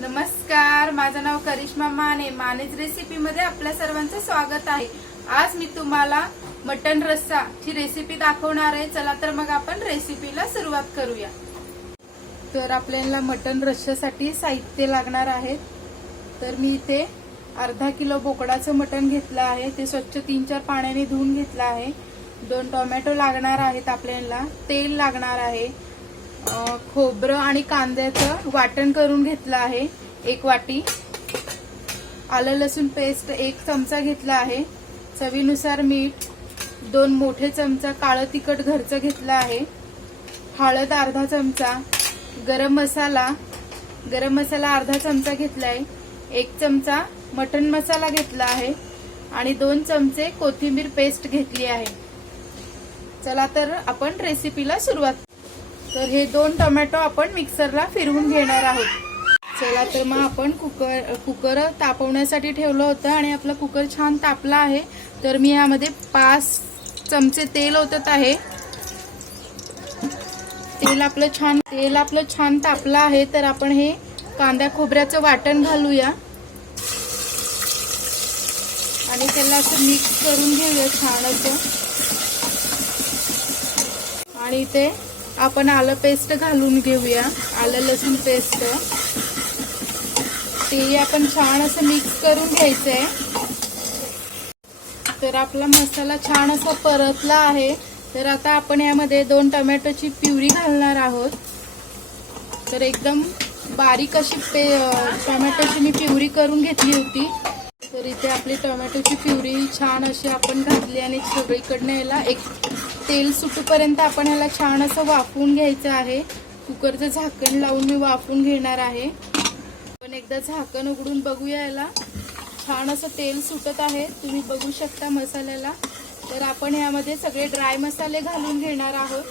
नमस्कार, माझं नाव करिश्मा माने. मानेज रेसिपी मध्ये आपल्या सर्वांचं स्वागत आहे. आज मी तुम्हाला मटन रस्सा ची रेसिपी दाखवणार आहे. चला तर मग आपण रेसिपीला सुरुवात करूया. तर आपल्याला मटन रस्स्यासाठी साहित्य लागणार आहे. तर मी इथे अर्धा किलो बोकडाचं मटन घेतलं आहे. ते स्वच्छ 3-4 पाण्याने धुवून घेतलं आहे. 2 टोमॅटो लागणार आहेत आपल्याला. तेल लागणार आहे. खोबरं आणि कांद्याचं वाटण करून घेतलं आहे 1 वाटी. आलं लसूण पेस्ट 1 चमचा घेतला आहे. चवीनुसार मीठ, 2 मोठे चमचा काळं तिखट घरचं घेतलं आहे. हळद अर्धा चमचा, गरम मसाला अर्धा चमचा घेतला आहे. 1 चमचा मटन मसाला घेतला आहे आणि 2 चमचे कोथिंबीर पेस्ट घेतली आहे. चला तर आपण रेसिपीला सुरुवात. तर हे 2 टोमॅटो आपण मिक्सरला फिरवून घेणार आहोत. चला तर मग आपण कुकर तापवण्यासाठी ठेवलं होतं आणि आपला कुकर छान तापला आहे. तर मी यामध्ये 5 चमचे तेल ओतत आहे. तेल आपलं छान तापलं आहे. तर आपण हे कांदा खोबऱ्याचं वाटण घालूया आणि त्याला असं मिक्स करून घेऊया छान असं. आणि इथे आपण आलं पेस्ट घालून घेऊया, आलं लसूण पेस्ट. ते आपण छान असं मिक्स करून घ्यायचंय. तर आपला मसाला छान असा परतला आहे. तर आता आपण यामध्ये 2 टोमॅटोची प्युरी घालणार आहोत. तर एकदम बारीक अशी टोमॅटोची मी प्युरी करून घेतली होती. तर इथे आपली टोमॅटोची प्युरी छान अशी आपण घातली आणि सगळीकडनं याला एक तेल सुटूपर्यंत आपण ह्याला छान असं वाफवून घ्यायचं आहे. कुकरचं झाकण लावून मी वाफवून घेणार आहे. आपण एकदा झाकण उघडून बघूया. याला छान असं तेल सुटत आहे, तुम्ही बघू शकता मसाल्याला. तर आपण यामध्ये सगळे ड्राय मसाले घालून घेणार आहोत.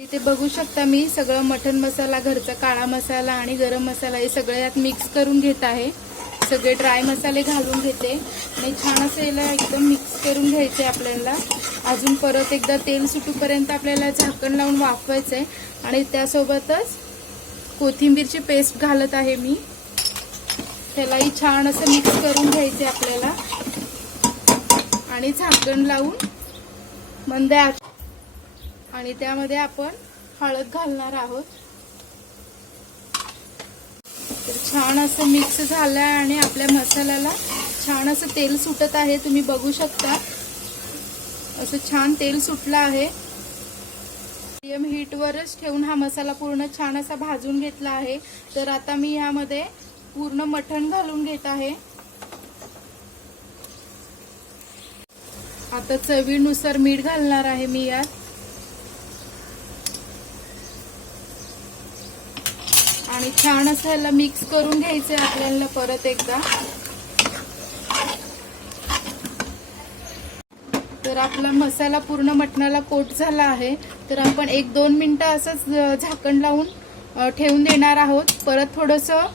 इथे बघू शकता मी सगळं मटन मसाला, घरचा काळा मसाला आणि गरम मसाला हे सगळे यात मिक्स करून घेत आहे. सगळे ड्राय मसाले घालून घेते आणि छान असं याला एकदम मिक्स करून घ्यायचे आपल्याला. अजून परत एकदा तेल सुटूपर्यंत आपल्याला झाकण लावून वाफवायचंय. आणि त्यासोबतच कोथिंबीरची पेस्ट घालत आहे मी. त्यालाही छान असं मिक्स करून घ्यायचे आपल्याला आणि झाकण लावून मंद आचेवर. आणि त्यामध्ये आपण हळद घालणार आहोत. तर छान असं मिक्स झालं आहे आणि आपल्या मसाल्याला छान असं तेल सुटत आहे, तुम्ही बघू शकता. असं छान तेल सुटलं आहे. मीडियम हीटवरच ठेवून हा मसाला पूर्ण छान असा भाजून घेतला आहे. तर आता मी यामध्ये पूर्ण मटण घालून घेत आहे. आता चवीनुसार मीठ घालणार आहे मी यात. आणि छान असं ह्याला मिक्स करून घ्यायचंय आपल्याला परत एकदा. तर आपला मसाला पूर्ण मटणाला कोट झाला आहे. तर आपण 1-2 मिनिटं असंच झाकण लावून ठेवून देणार आहोत. परत थोडंसं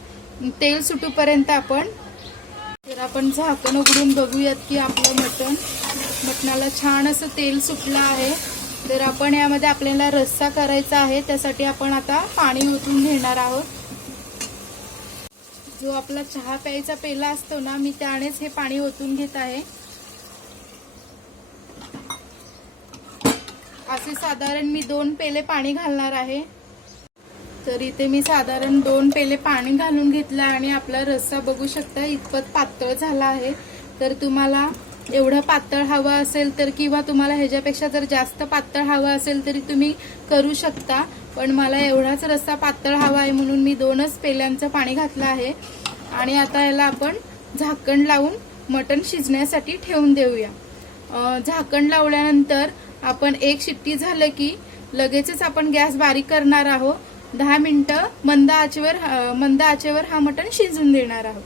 तेल सुटूपर्यंत आपण. तर आपण झाकण उघडून बघूयात की आपलं मटणाला छान असं तेल सुटलं आहे. तर आपण यामध्ये आपल्याला रस्सा करायचा आहे. त्यासाठी आपण आता पाणी ओतून घेणार आहोत. जो आपला चहा प्यायचा पेला असतो ना, मी त्यानेच हे पाणी ओतून घेत आहे. असे साधारण मी 2 पेले पाणी घालणार आहे. तर इथे मी साधारण 2 पेले पाणी घालून घेतलं आणि आपला रस्सा बघू शकता इतपत पातळ झाला आहे. तर तुम्हाला एवढं पातळ हवं असेल तर किंवा तुम्हाला ह्याच्यापेक्षा जर जास्त पातळ हवं असेल तरी तुम्ही करू शकता. पण मला एवढाच रस्सा पातळ हवा आहे म्हणून मी 2च पेल्यांचं पाणी घातलं आहे. आणि आता याला आपण झाकण लावून मटण शिजण्यासाठी ठेवून देऊया. झाकण लावल्यानंतर आपण 1 शिट्टी झालं की लगेचच आपण गॅस बारीक करणार आहोत. 10 मिनिटं मंद आचेवर हा मटण शिजून देणार आहोत.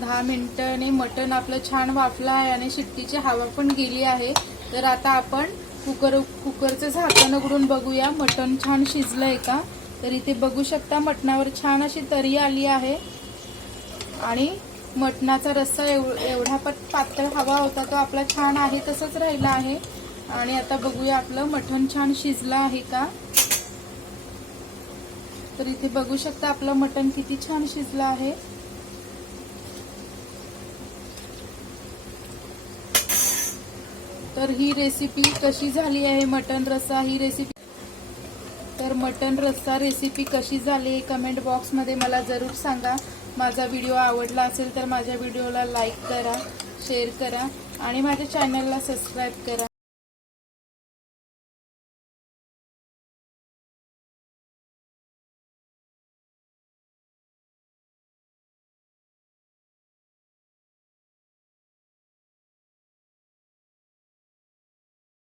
10 मिनिटांनी मटण आपलं छान वाफलं आहे आणि शिट्टीची हवा पण गेली आहे. तर आता आपण कुकरचं झाकण उघडून बघूया मटण छान शिजलंय का. तर इथे बघू शकता मटणावर छान अशी तरी आली आहे आणि मटणाचा रस्सा एवढा पातळ हवा होता तो आपला छान आहे तसंच राहिला आहे. आणि आता बघूया आपलं मटण छान शिजलं आहे का। तर इथे बघू शकता आपलं मटण किती छान शिजलं आहे। तर ही रेसिपी कशी झाली आहे मटण रस्सा ही रेसिपी, तर मटण रस्सा रेसिपी कशी झाली कमेंट बॉक्स मध्ये मला जरूर सांगा। माझा व्हिडिओ आवडला असेल तर माझ्या व्हिडिओला लाईक करा, शेअर करा आणि माझ्या चॅनलला सबस्क्राईब करा।